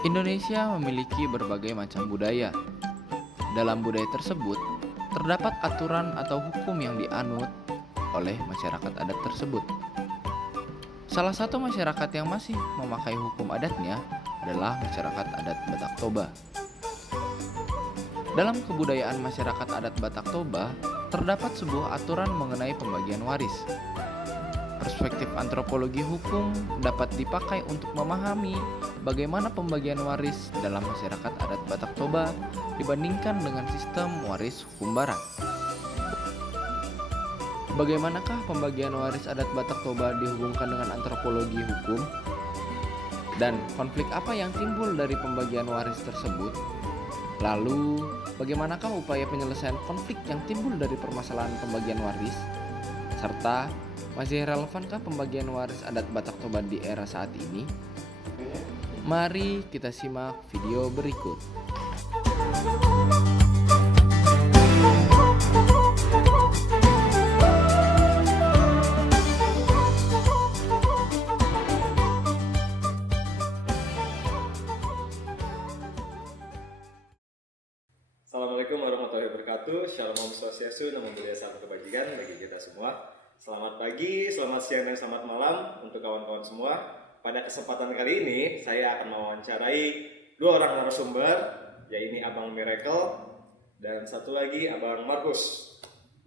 Indonesia memiliki berbagai macam budaya. Dalam budaya tersebut, terdapat aturan atau hukum yang dianut oleh masyarakat adat tersebut. Salah satu masyarakat yang masih memakai hukum adatnya adalah masyarakat adat Batak Toba. Dalam kebudayaan masyarakat adat Batak Toba, terdapat sebuah aturan mengenai pembagian waris. Perspektif antropologi hukum dapat dipakai untuk memahami bagaimana pembagian waris dalam masyarakat adat Batak Toba dibandingkan dengan sistem waris hukum barat. Bagaimanakah pembagian waris adat Batak Toba dihubungkan dengan antropologi hukum? Dan konflik apa yang timbul dari pembagian waris tersebut? Lalu, bagaimanakah upaya penyelesaian konflik yang timbul dari permasalahan pembagian waris? Serta, masih relevankah pembagian waris adat Batak Toba di era saat ini? Mari kita simak video berikut. Assalamualaikum warahmatullahi wabarakatuh. Shalom Om Swastiastu, Namo Buddhaya, salam kebajikan bagi kita semua. Selamat pagi, selamat siang, dan selamat malam untuk kawan-kawan semua. Pada kesempatan kali ini, saya akan mewawancarai dua orang narasumber, yaitu Abang Miracle dan satu lagi Abang Markus.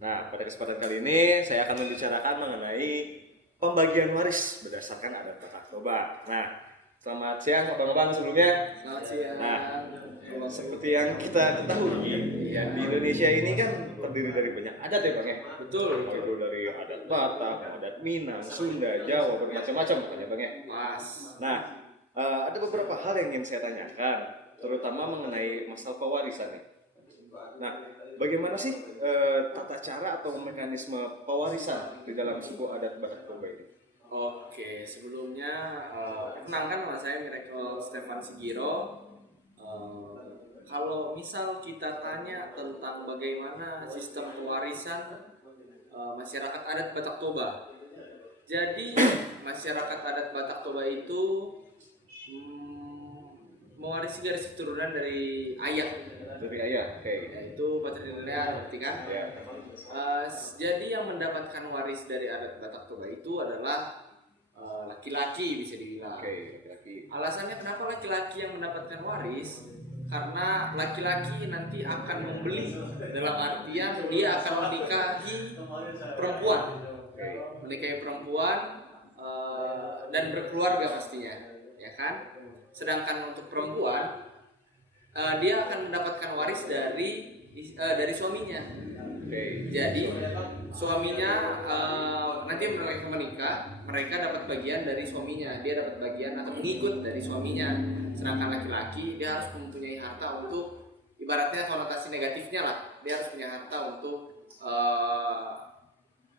Nah, pada kesempatan kali ini, saya akan membicarakan mengenai pembagian waris berdasarkan adat Batak Toba. Nah, selamat siang abang-abang sebelumnya. Selamat siang. Nah, seperti yang kita ketahui, di Indonesia ini kan terdiri dari banyak adat ya Bang ya? Betul. Mulai dari adat Batak, adat Minang, Sunda, Jawa, bermacam-macam kan ya Bang ya? Mas. Nah, ada beberapa hal yang ingin saya tanyakan, terutama mengenai masalah pewarisan nih. Nah, bagaimana sih tata cara atau mekanisme pewarisan di dalam sebuah adat Batak Toba ini? Oke, sebelumnya perkenalkan nama saya Miracle Stefan Sigiro. Kalau misal kita tanya tentang bagaimana sistem pewarisan masyarakat adat Batak Toba. Jadi masyarakat adat Batak Toba itu mewarisi garis keturunan dari ayah. Dari ayah, oke. Yaitu patrilineal, berarti kan? Ya. Jadi yang mendapatkan waris dari adat Batak Toba itu adalah laki-laki, bisa dibilang. Oke, laki. Alasannya kenapa laki-laki yang mendapatkan waris? Karena laki-laki nanti akan membeli, dalam artian dia akan menikahi perempuan, dan berkeluarga pastinya, ya kan? Sedangkan untuk perempuan, dia akan mendapatkan waris dari suaminya. Jadi suaminya nanti mereka menikah, mereka dapat bagian dari suaminya, dia dapat bagian atau mengikut dari suaminya. Sedangkan laki-laki dia harus mempunyai harta untuk, ibaratnya konotasi negatifnya lah, dia harus punya harta untuk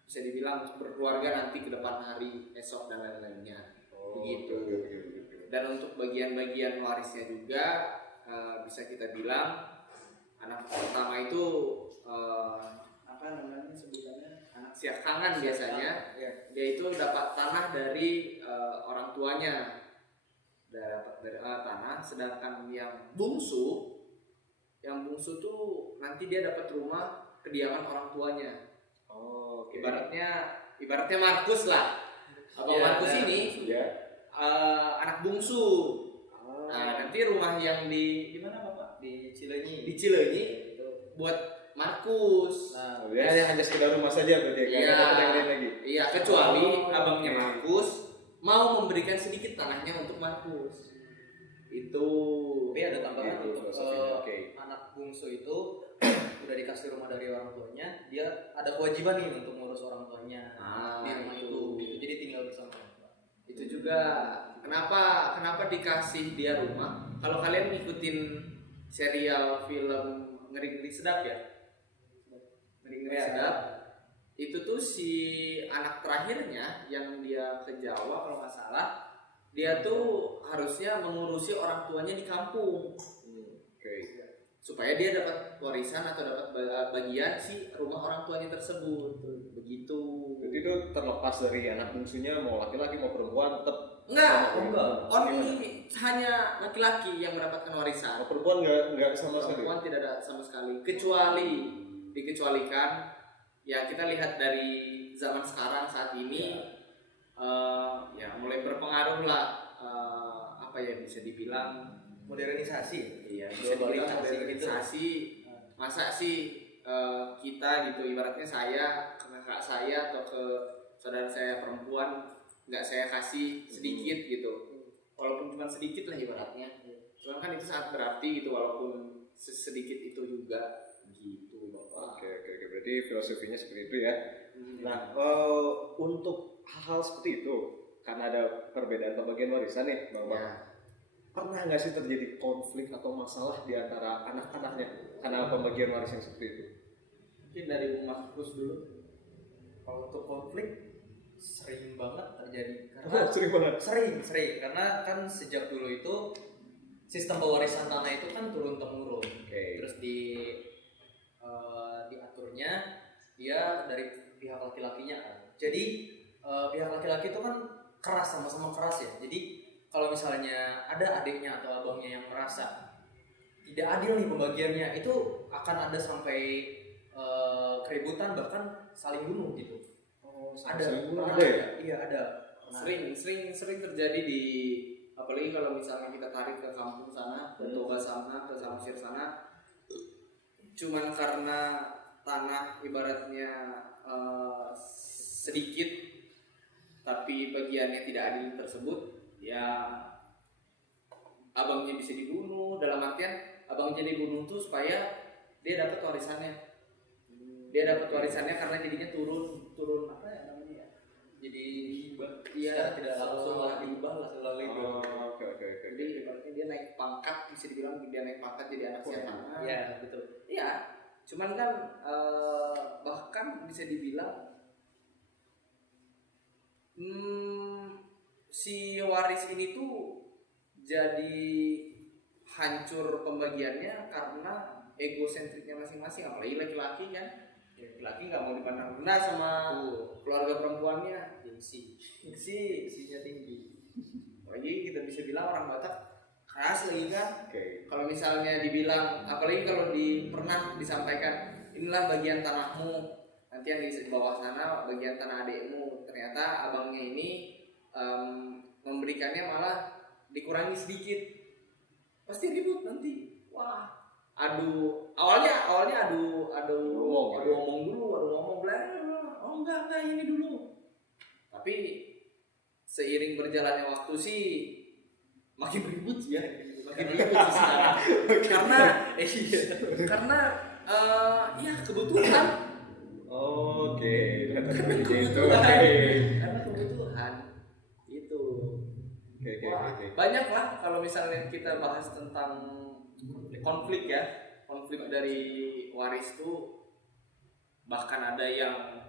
bisa dibilang untuk berkeluarga nanti ke depan hari, esok dan lain-lainnya. Begitu. Dan untuk bagian-bagian warisnya juga bisa kita bilang anak pertama itu apa namanya sebutannya, anak siakangan biasanya. Dia itu dapat tanah dari orang tuanya, dapat dari tanah. Sedangkan yang bungsu tuh nanti dia dapat rumah kediaman orang tuanya. Ibaratnya Markus lah. Abang Markus ini anak bungsu. Nah, nanti rumah yang di mana Bapak? Di Cileunyi buat Markus. Nah, dia hanya sekedar rumah saja berarti ya, nggak ada yang lain lagi. Iya, kecuali abangnya Markus mau memberikan sedikit tanahnya untuk Markus. Itu. Tapi ada tambahan untuk Oke. anak bungsu itu udah dikasih rumah dari orang tuanya, dia ada kewajiban nih untuk ngurus orang tuanya di rumah itu. Jadi tinggal bersama. Itu juga kenapa dikasih dia rumah? Kalau kalian ngikutin serial film Ngeri-Ngeri Sedap ya, Ngeri-Ngeri Sedap, itu tuh si anak terakhirnya yang dia ke Jawa kalau nggak salah, dia tuh harusnya mengurusi orang tuanya di kampung. supaya dia dapat warisan atau dapat bagian si rumah orang tuanya tersebut. Begitu. Jadi itu terlepas dari anak bungsunya mau laki-laki mau perempuan tetap Enggak. Only hanya laki-laki yang mendapatkan warisan. perempuan nggak sama sekali. Perempuan tidak ada sama sekali, kecuali dikecualikan ya kita lihat dari zaman sekarang saat ini ya mulai berpengaruh lah, apa ya bisa dibilang Modernisasi. iya bisa dibilang modernisasi. Masa sih kita gitu ibaratnya saya ke kakak saya atau ke saudara saya perempuan nggak saya kasih sedikit gitu, walaupun cuma sedikit lah ibaratnya, cuman kan itu sangat berarti gitu walaupun sedikit itu juga gitu Bapak. Oke, berarti filosofinya seperti itu ya. Nah, untuk hal-hal seperti itu karena ada perbedaan pembagian warisan nih Bang Bang, Ya. pernah nggak sih terjadi konflik atau masalah di antara anak-anaknya karena pembagian warisan seperti itu? Mungkin dari Mas Kus dulu. Kalau untuk konflik sering banget terjadi karena Sering banget. sering karena kan sejak dulu itu sistem pewarisan tanah itu kan turun temurun. Oke. Terus diaturnya dia dari pihak laki-lakinya kan. Jadi pihak laki-laki itu kan keras, sama-sama keras ya. Jadi kalau misalnya ada adiknya atau abangnya yang merasa tidak adil nih pembagiannya, itu akan ada sampai keributan bahkan saling bunuh gitu. Pernah ada ya? Iya ada. Sering terjadi di, apalagi kalau misalnya kita tarik ke kampung sana, ke Toba sana, ke Samosir sana, cuman karena tanah ibaratnya sedikit tapi bagiannya tidak adil tersebut, ya abangnya bisa dibunuh. Dalam artian abangnya dibunuh tuh supaya dia dapat warisannya. Dia dapat warisannya karena jadinya turun apa ya namanya ya? Jadi hibah. Iya, tidak langsung malah hibah lah melalui Oke. jadi ibaratnya dia naik pangkat, bisa dibilang dia naik pangkat jadi anak siapa. Iya betul. Iya, cuman kan bahkan bisa dibilang si waris ini tuh jadi hancur pembagiannya karena egosentriknya masing-masing. Apalagi laki-laki kan, laki-laki nggak mau dipandang rendah sama keluarga perempuannya. Gengsinya tinggi. Apalagi kita bisa bilang orang Batak keras lagi kan. Kalau misalnya dibilang, apalagi kalau pernah disampaikan inilah bagian tanahmu, nanti yang di bawah sana bagian tanah adikmu, ternyata abangnya ini memberikannya malah dikurangi sedikit, pasti ribut nanti. Wah, awalnya adu ngomong bla, oh enggak ini dulu. Tapi seiring berjalannya waktu sih makin ribut sih sih sekarang. karena ya kebutuhan. Oke. Karena kebutuhan itu. Oke. Banyak lah kalau misalnya kita bahas tentang konflik dari waris tuh, bahkan ada yang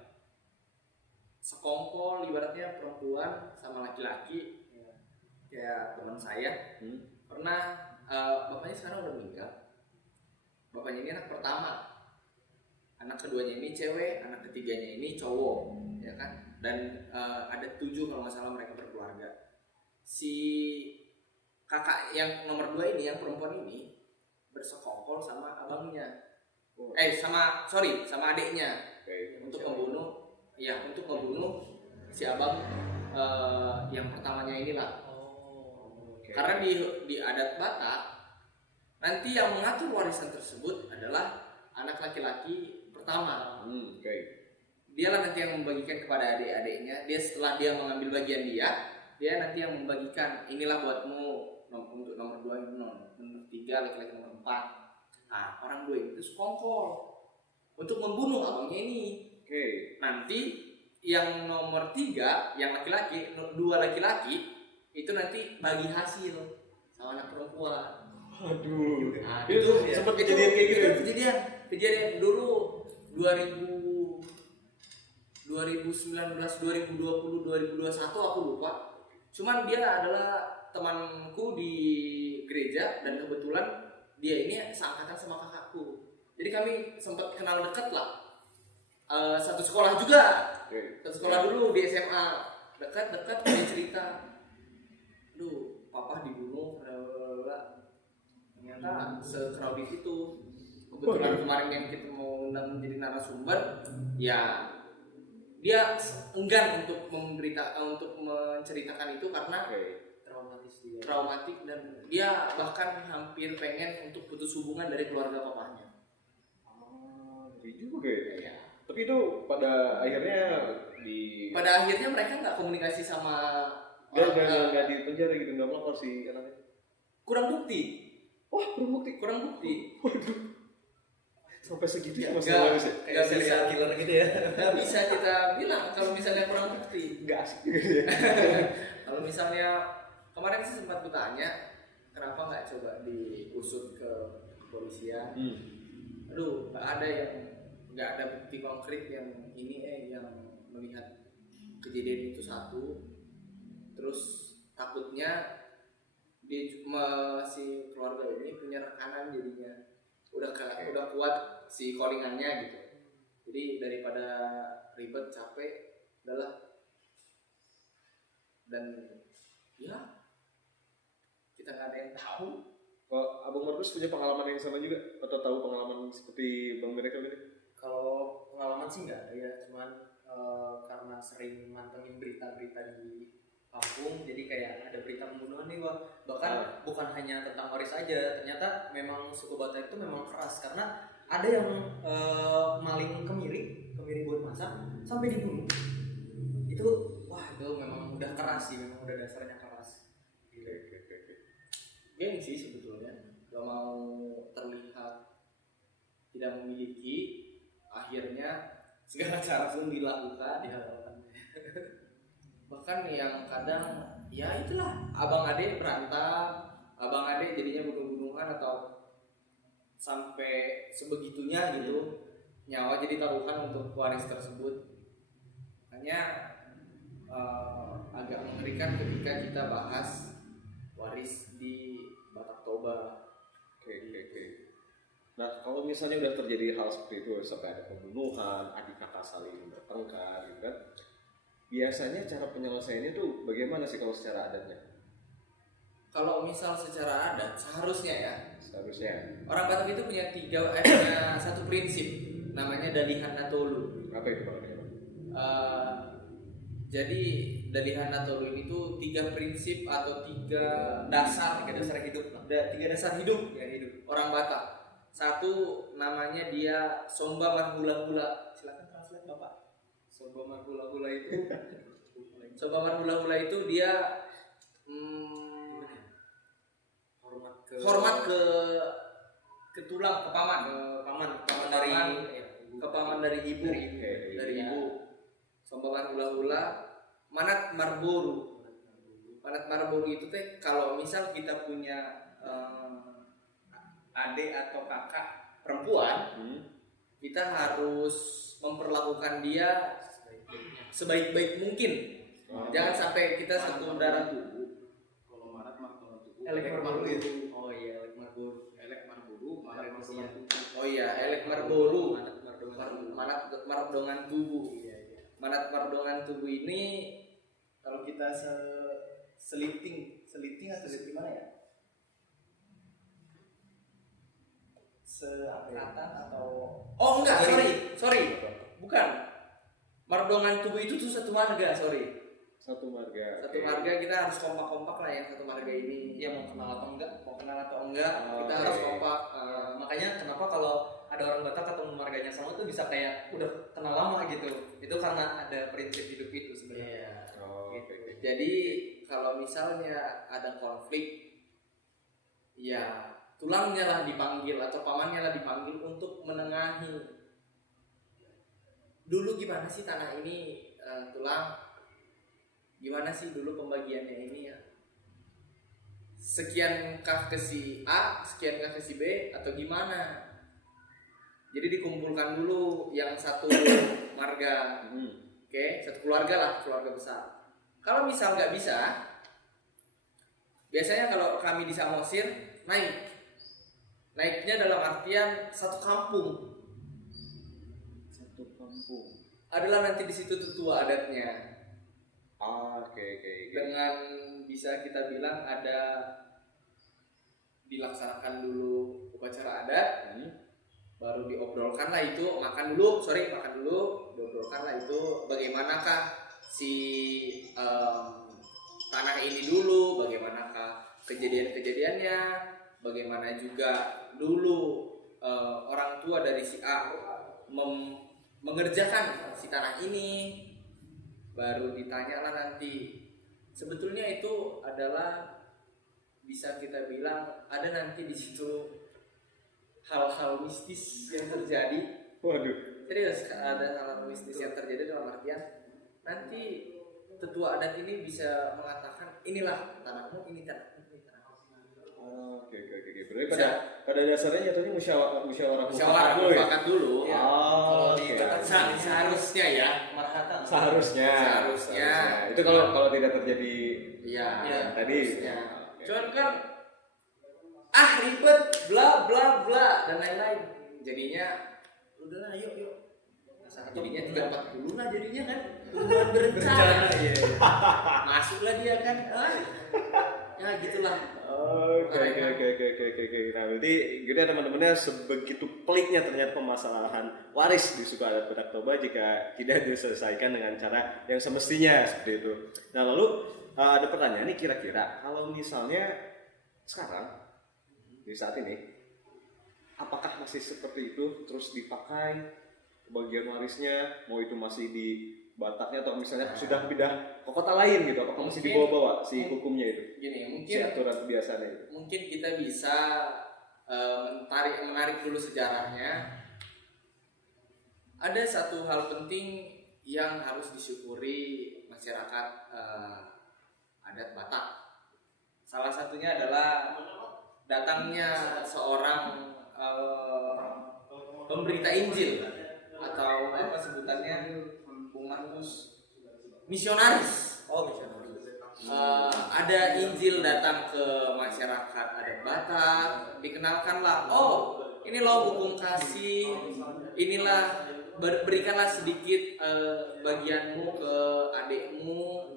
sekongkol ibaratnya perempuan sama laki-laki. Kayak teman saya pernah, bapaknya sekarang udah meninggal. Bapaknya ini anak pertama, anak keduanya ini cewek, anak ketiganya ini cowok, ya kan? Dan ada 7 kalau nggak salah mereka berkeluarga. Si kakak yang nomor 2 ini, yang perempuan ini bersekongkol sama abangnya, sama adiknya untuk membunuh si abang yang pertamanya inilah. Karena di adat Batak nanti yang mengatur warisan tersebut adalah anak laki-laki pertama. Dialah nanti yang membagikan kepada adik-adiknya. Dia setelah dia mengambil bagian dia nanti yang membagikan, inilah buatmu untuk nomor 2 ini, nomor 3 laki-laki nomor 4. Nah, orang 2 itu sekongkol untuk membunuh abangnya ini. Nanti yang nomor 3, yang laki-laki, 2 laki-laki itu nanti bagi hasil sama anak perempuan. Aduh. Nah, itu sempat kejadian kayak gitu. Kejadian dulu 2019, 2020, 2021 aku lupa. Cuman dia adalah temanku di gereja dan kebetulan dia ini seangkatan sama kakakku. Jadi kami sempat kenal dekat lah. Satu sekolah juga. Satu sekolah dulu di SMA. Dekat dia cerita. Duh, papa dibunuh. Ternyata se-crowded itu. Kebetulan kemarin yang kita mau undang menjadi narasumber, ya dia enggan untuk menceritakan itu karena traumatik dan dia bahkan hampir pengen untuk putus hubungan dari keluarga papahnya. Jadi juga Ya. Tapi itu pada akhirnya mereka nggak komunikasi sama nggak di penjara gitu, nggak melapor si anaknya. kurang bukti. Wah, berbukti. Waduh. Sampai segitu ya Nggak- masalahnya sih. nggak bisa killer gitu ya. nggak bisa kita bilang kalau misalnya kurang bukti. Nggak asik juga ya. Kalau misalnya kemarin sih sempat kutanya kenapa nggak coba diusut ke kepolisian. Aduh, nggak ada bukti konkret yang yang melihat kejadian itu satu. Terus takutnya si keluarga ini punya rekanan jadinya udah kuat si callingannya gitu. Jadi daripada ribet capek udahlah. Dan ya kita nggak ada yang tahu. Kalau Abang Markus punya pengalaman yang sama juga atau tahu pengalaman seperti Bang mereka ini? Kalau pengalaman sih nggak ada ya, cuman karena sering mantengin berita-berita di kampung, jadi kayak ada berita pembunuhan nih Wak. Bahkan bukan hanya tentang waris aja, ternyata memang suku Batak itu memang keras karena ada yang maling kemiri buat masak sampai dibunuh. Itu memang udah keras sih, memang udah dasarnya keras. Geng sih sebetulnya gak mau terlihat tidak memiliki, akhirnya segala cara pun dilakukan. Bahkan yang kadang ya itulah abang adik berantem, abang adik jadinya bunuh-bunuhan atau sampai sebegitunya gitu, nyawa jadi taruhan untuk waris tersebut. Makanya agak mengerikan ketika kita bahas waris di Batak Toba. Oke. Nah, kalau misalnya udah terjadi hal seperti itu sampai ada pembunuhan, adik kakak saling bertengkar gitu kan, biasanya cara penyelesaiannya tuh bagaimana sih kalau secara adatnya? Kalau misal secara adat seharusnya orang Batak itu punya satu prinsip namanya Dalihan Natolu. Apa itu Bang? Jadi Dalihan Natolu itu 3 prinsip atau 3 dasar hidup. 3 dasar hidup orang Batak. Satu namanya dia Somba Marhula-hula. Silakan translate Bapak. Somba Marhula-hula itu Somba Marhula-hula itu dia hormat ke tulang, ke paman dari ibu. Somba Marhula-hula, Manat Marboru itu teh kalau misal kita punya adik atau kakak perempuan, kita harus memperlakukan dia sebaik-baik mungkin. Jangan sampai kita satu darah tubuh. Kalau Marat mah kalau tubuh Elek Marboru itu. Elek Marboru, Marat Marboru. Oh iya, Elek Marboru, Manat Mardongan tubuh. Manat Mardongan tubuh ini kalau kita seliting atau gimana ya? Seangkatan atau enggak, sorry. Bukan. Mardongan tubuh itu tuh satu marga, sorry. Satu marga Kita harus kompak-kompak lah yang satu marga ini. Ya mau kenal atau enggak, Kita harus kompak. makanya kenapa kalau ada orang Batak atau marganya sama tuh bisa kayak udah kenal lama gitu. Itu karena ada prinsip hidup itu sebenarnya. Jadi kalau misalnya ada konflik, ya tulangnya lah dipanggil atau pamannya lah dipanggil untuk menengahi. Dulu gimana sih tanah ini, tulang? Gimana sih dulu pembagiannya ini ya? Sekiankah ke si A, sekiankah ke si B, atau gimana? Jadi dikumpulkan dulu yang satu marga, satu keluarga lah, keluarga besar. Kalau misal nggak bisa, biasanya kalau kami di Samosir naik Naiknya dalam artian satu kampung. Satu kampung. Adalah nanti di situ tetua adatnya. Oke. Dengan bisa kita bilang ada dilaksanakan dulu upacara adat, baru diobrolkan lah itu, makan dulu, diobrolkan lah itu bagaimanakah si tanah ini dulu, bagaimanakah kejadian-kejadiannya, bagaimana juga dulu orang tua dari si A mengerjakan si tanah ini, baru ditanyalah nanti. Sebetulnya itu adalah bisa kita bilang ada nanti di situ hal-hal mistis yang terjadi. Waduh. Serius, ada hal mistis yang terjadi dalam artian nanti tetua adat ini bisa mengatakan inilah tanahmu, ini tanahmu, ini tanahmu. Oke. Berarti pada dasarnya jatuhnya musyawarah dulu ya? Mufakat dulu. Iya. Oh, Kalau di oke. Batak Seharusnya ya. marhatan. Seharusnya. Itu kalau tidak terjadi Iya. tadi. Harusnya. Oke. Cuman kan ribet bla bla bla dan lain-lain. Jadinya udahlah yuk. Jadinya 340 lah jadinya kan. Hubungan berencana. Masuklah dia kan. Ya gitulah. Oke. Nah, berarti gitu ya teman-temannya, sebegitu peliknya ternyata permasalahan waris di suku adat Batak Toba jika tidak diselesaikan dengan cara yang semestinya seperti itu. Nah, lalu ada pertanyaan nih, kira-kira kalau misalnya sekarang di saat ini apakah masih seperti itu terus dipakai bagian warisnya, mau itu masih di Bataknya atau misalnya sudah pindah ke kota lain gitu, apakah masih dibawa-bawa si hukumnya itu, Gini, si mungkin aturan kebiasaannya itu? mungkin kita bisa menarik dulu sejarahnya. Ada satu hal penting yang harus disyukuri masyarakat adat Batak. Salah satunya adalah datangnya seorang pemberita Injil atau apa sebutannya, Bung Markus, misionaris. Ada Injil datang ke masyarakat adat Batak, dikenalkanlah, oh ini loh hukum kasih, inilah berikanlah sedikit bagianmu ke adikmu.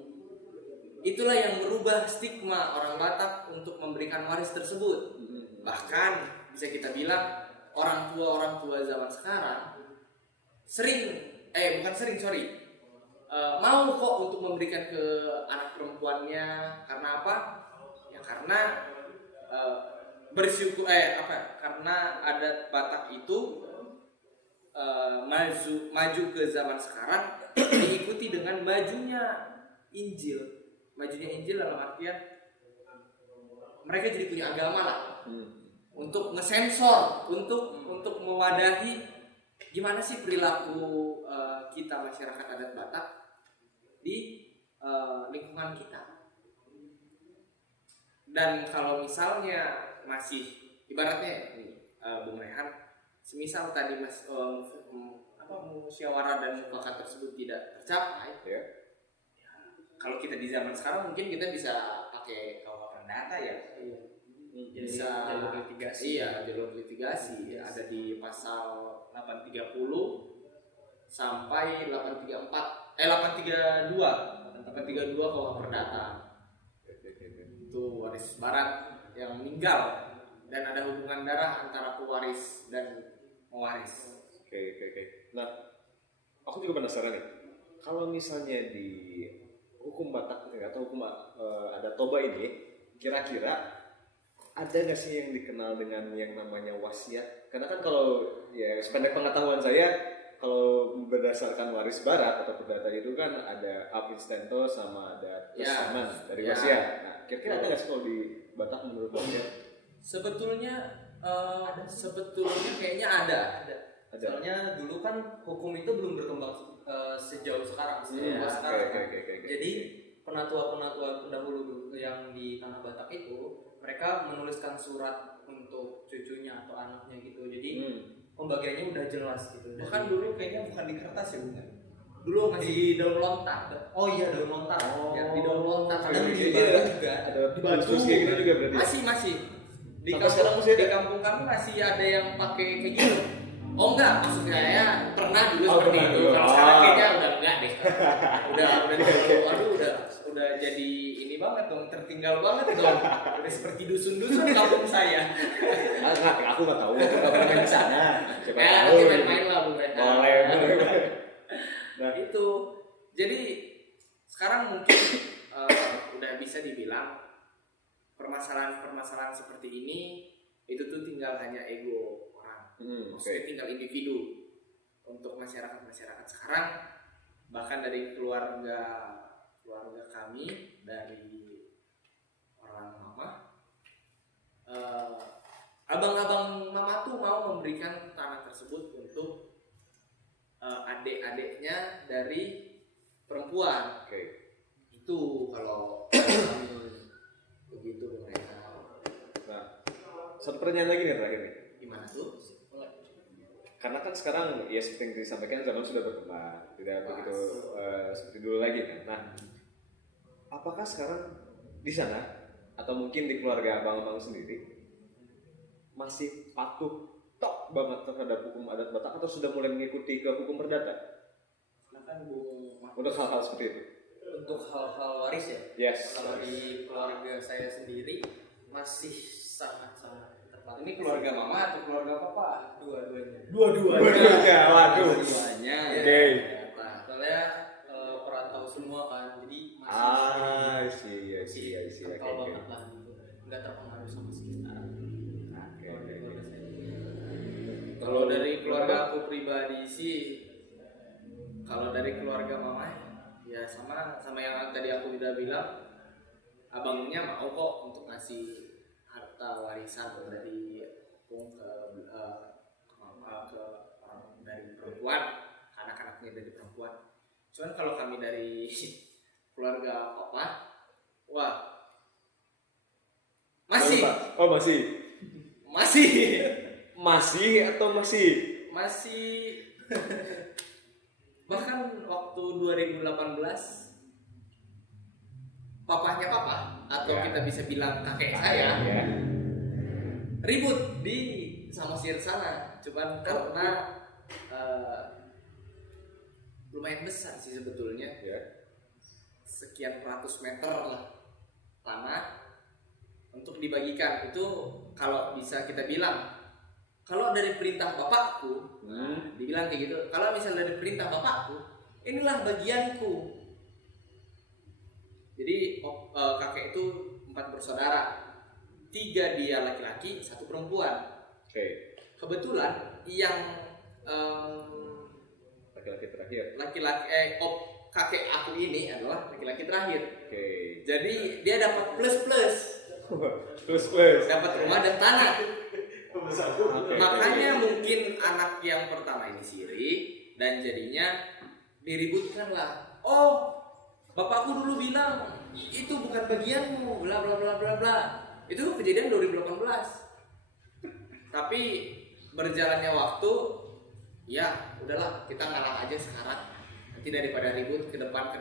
Itulah yang merubah stigma orang Batak untuk memberikan waris tersebut. Bahkan bisa kita bilang orang tua zaman sekarang mau kok untuk memberikan ke anak perempuannya. Karena apa? Ya karena karena adat Batak itu maju ke zaman sekarang diikuti dengan majunya Injil dalam artian mereka jadi punya agama lah, untuk ngesensor, untuk mewadahi gimana sih perilaku kita masyarakat adat Batak di lingkungan kita. Dan kalau misalnya masih ibaratnya Bung Rehan, semisal tadi musyawarah dan mufakat tersebut tidak tercapai, kalau kita di zaman sekarang mungkin kita bisa pakai KUH Perdata ya. Bisa jalur litigasi. Iya, jalur litigasi ada di pasal 830 sampai 832 KUH Perdata. Itu waris barat yang meninggal dan ada hubungan darah antara pewaris dan mewaris. Oke. Nah, aku juga penasaran nih. Kalau misalnya di hukum Batak atau hukum adat Toba ini, kira-kira ada nggak sih yang dikenal dengan yang namanya wasiat? Karena kan kalau ya sependek pengetahuan saya, kalau berdasarkan waris barat atau perdata itu kan ada ab instento sama ada testament dari wasiat. Nah, kira-kira ada nggak sih kalau di Batak menurut wasiat? Sebetulnya kayaknya ada. Soalnya dulu kan hukum itu belum berkembang sejauh sekarang. Iya. Oke. Jadi penatua-penatua pendahulu yang di tanah Batak itu mereka menuliskan surat untuk cucunya atau anaknya gitu. Jadi pembagiannya udah jelas gitu. Bahkan dulu kayaknya bukan di kertas ya, bukan? Dulu masih di daun lontar. Oh iya, daun lontar. Ya, di daun lontar. Kadang Oke, di iya. batu juga. Ada batu kayak gitu juga berarti. Masih Sampai sekarang masih ada? di kampung kami masih ada yang pakai kayak gitu. Oh enggak, maksud saya pernah dulu Oh, seperti pernah itu. dulu. Kalau sekarang Ah. kayaknya udah enggak deh. Udah terlalu, aduh udah jadi ini banget dong, tertinggal banget dong. Udah seperti dusun-dusun kampung saya. Aku nggak tahu, aku nggak pernah main di sana. Siapa Ya, tahu. nanti main-main lah Bu Reta. Boleh. Nah, Itu. Jadi sekarang mungkin udah bisa dibilang permasalahan seperti ini itu tuh tinggal hanya ego orang. Maksudnya tinggal individu. Untuk masyarakat sekarang, bahkan dari keluarga kami, dari orang mama, abang-abang mama tuh mau memberikan tanah tersebut untuk adik-adiknya dari perempuan. Oke. Itu kalau kami begitu mereka. Nah, satu pertanyaan lagi nih terakhir nih. Gimana tuh? Karena kan sekarang ya seperti yang disampaikan zaman sudah berkembang, tidak begitu seperti dulu lagi kan. Nah, apakah sekarang di sana atau mungkin di keluarga abang-abang sendiri masih patuh tok banget terhadap hukum adat Batak atau sudah mulai mengikuti ke hukum perdata Silakan Bung Mas. untuk hal-hal seperti itu? Untuk hal-hal waris ya. Yes. Kalau di keluarga saya sendiri masih sangat-sangat terpatah. Ini keluarga mama atau keluarga papa? Dua-duanya. Dua-duanya, waduh. Dua-duanya. Oke. Soalnya perantau semua kan, jadi masih kental Oke. banget lah gitu. Nggak terpengaruh sama sekitar. Keluarga saya. Kalau dari keluarga aku pribadi sih, kalau dari keluarga mama ya sama yang tadi aku udah bilang, abangnya mau kok untuk ngasih harta warisan dari opung ke mama, ke orang dari perempuan, anak-anaknya dari perempuan. Cuman kalau kami dari keluarga papa, wah masih Oh, masih. Masih atau masih? masih bahkan waktu 2018 papahnya papa atau Ya. kita bisa bilang kakek saya Ya. ribut di Samosir sana, cuman karena lumayan besar sih sebetulnya, Ya. sekian ratus meter lah tanah untuk dibagikan. Itu kalau bisa kita bilang, kalau dari perintah bapakku, dibilang kayak gitu, kalau misalnya dari perintah bapakku, inilah bagianku. Jadi kakek itu 4 bersaudara, 3 dia laki-laki, 1 perempuan. Oke. Kebetulan yang Laki-laki terakhir. kakek aku ini adalah laki-laki terakhir. Oke. Jadi dia dapat plus, Plus. dapat rumah dan tanah. Oke. Makanya mungkin anak yang pertama ini siri dan jadinya diributkan lah. Oh, bapakku dulu bilang itu bukan bagianmu, bla bla bla bla bla. Itu kejadian 2018. Tapi berjalannya waktu, ya udahlah kita ngalah aja sekarang. Nanti daripada ribut ke depan,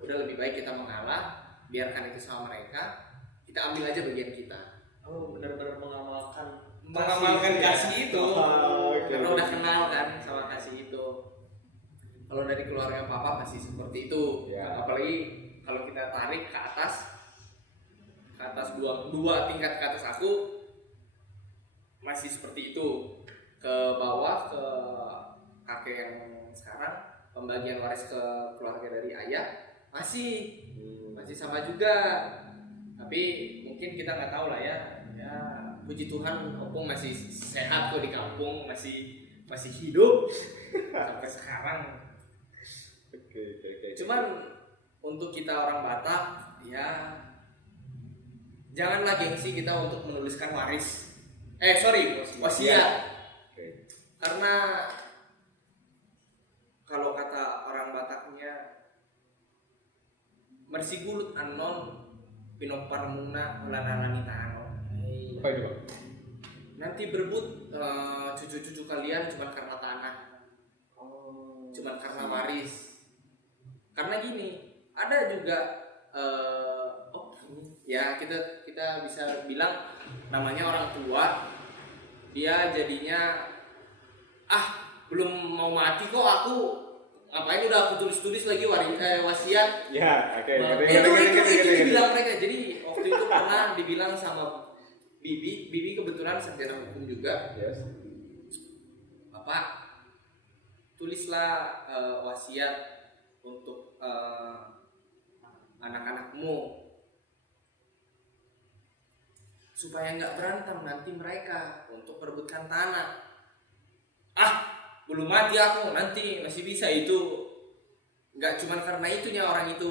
udah lebih baik kita mengalah, biarkan itu sama mereka. Kita ambil aja bagian kita. Oh, benar-benar mengamalkan Kasih itu. Oke. Karena udah kenal kan sama kasih itu. Kalau dari keluarga papa masih seperti itu. Ya. Apalagi kalau kita tarik ke atas dua tingkat ke atas aku masih seperti itu. Ke bawah ke kakek yang sekarang, pembagian waris ke keluarga dari ayah masih sama juga. Tapi mungkin kita nggak tahu lah ya. Ya puji Tuhan, opung masih sehat kok di kampung, masih hidup sampai sekarang. Oke. Cuman untuk kita orang Batak, ya janganlah gengsi kita untuk menuliskan wasiat. Oke. Karena kalau kata orang Bataknya, mersigulut anon pinoparmuna ulananani tano. Apa itu, Bang? Nanti berebut cucu-cucu kalian cuma karena tanah, cuma karena waris. Karena gini, ada juga ya kita bisa bilang namanya orang tua, dia jadinya belum mau mati kok aku, ngapain udah aku tulis lagi wasiat. Ya, oke. Itu dibilang mereka. Jadi waktu itu pernah dibilang sama Bibi kebetulan sarjana hukum juga. Yes. Bapak, tulislah wasiat untuk anak-anakmu supaya nggak berantem nanti mereka untuk perebutkan tanah. Belum mati aku, nanti masih bisa itu. Nggak cuma karena itunya orang itu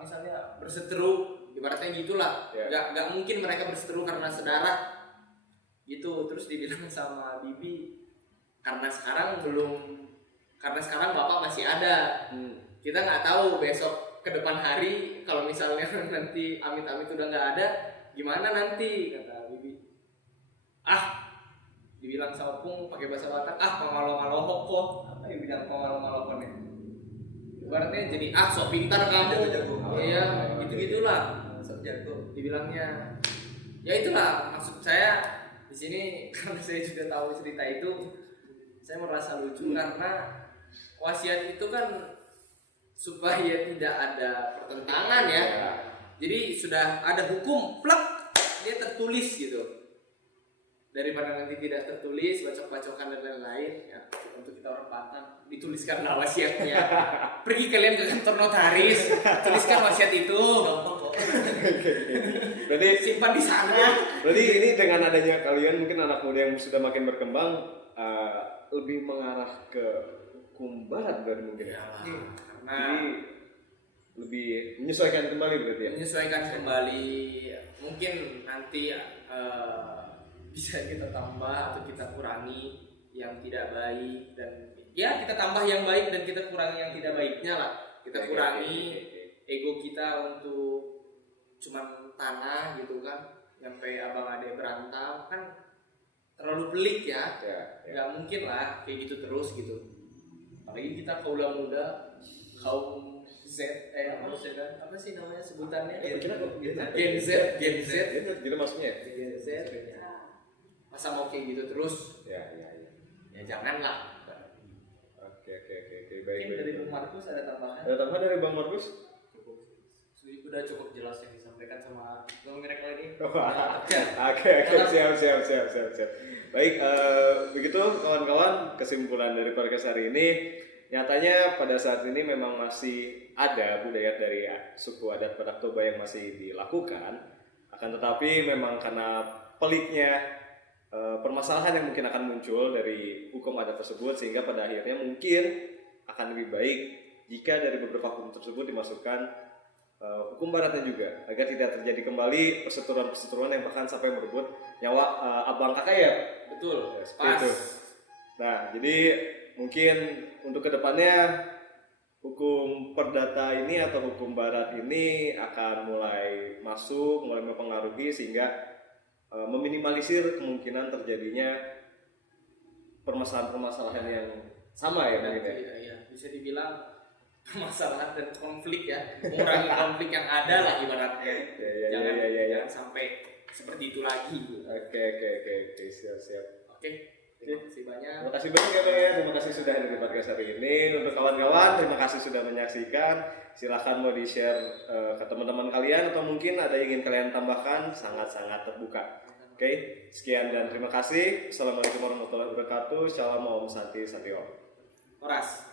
misalnya berseteru, ibaratnya gitulah. Yeah. Nggak mungkin mereka berseteru karena saudara gitu. Terus dibilang sama Bibi, karena sekarang bapak masih ada. Kita nggak tahu besok ke depan hari kalau misalnya nanti amit-amit udah nggak ada, gimana nanti, kata Bibi. Dibilang sama Pung pakai bahasa Batak, pamalo-malohok kok. Apa yang bilang pamalo-malohoknya? Ibaratnya jadi sok pintar kamu. Iya, gitu-gitulah. Sok jago. Dibilangnya. Ya itulah maksud saya di sini karena saya sudah tahu cerita itu, saya merasa lucu karena wasiat itu kan supaya tidak ada pertentangan ya. Jadi sudah ada hukum, plek, dia tertulis gitu. Daripada nanti tidak tertulis, bacok-bacokan dan lain-lain, ya untuk kita orang Batak, dituliskan wasiatnya. Pergi kalian ke kantor notaris, tuliskan wasiat itu. Berarti Simpan di sana. Berarti ini dengan adanya kalian mungkin anak muda yang sudah makin berkembang lebih mengarah ke hukum barat dari mungkin ya. Karena Jadi lebih menyesuaikan kembali berarti ya. menyesuaikan kembali, mungkin nanti bisa kita tambah atau kita kurangi yang tidak baik, dan ya kita tambah yang baik dan kita kurangi yang tidak baiknya lah. Kita kurangi ego kita untuk cuman tanah gitu kan, sampai abang ade berantem kan terlalu pelik ya. Nggak mungkin lah kayak gitu terus gitu. Apalagi kita kaum muda, kaum Z, apa sih namanya sebutannya? Gen Z. Gitu maksudnya. Gen Z. Masa mau kayak gitu terus? Ya. Ya janganlah. Oke, baik. Mungkin dari Bung Markus ada tambahan? Ada tambahan dari Bang Markus? Udah cukup jelas yang disampaikan sama Bang Mirek kali ini. Oke, siap. Baik, begitu kawan-kawan, kesimpulan dari podcast hari ini, nyatanya pada saat ini memang masih ada budaya dari suku adat Batak Toba yang masih dilakukan, akan tetapi memang karena peliknya permasalahan yang mungkin akan muncul dari hukum adat tersebut, sehingga pada akhirnya mungkin akan lebih baik jika dari beberapa hukum tersebut dimasukkan hukum baratnya juga, agar tidak terjadi kembali perseteruan yang bahkan sampai merebut nyawa abang kakak ya. Betul. Seperti itu. Nah, jadi mungkin untuk kedepannya hukum perdata ini atau hukum barat ini akan mulai mempengaruhi, sehingga meminimalisir kemungkinan terjadinya permasalahan-permasalahan yang sama ya mungkin ya. Iya, bisa dibilang permasalahan dan konflik ya, mengurangi konflik yang ada lah ibaratnya. Jangan sampai seperti itu lagi. Oke, siap. Oke. Terima kasih banyak. Terima kasih banyak ya Bang ya. Terima kasih sudah hadir di podcast hari ini. Untuk kawan-kawan, terima kasih sudah menyaksikan. Silahkan mau di-share ke teman-teman kalian, atau mungkin ada yang ingin kalian tambahkan, sangat-sangat terbuka. Oke, sekian dan terima kasih. Assalamualaikum warahmatullahi wabarakatuh. Shalom, Om Santi Satrio. Horas.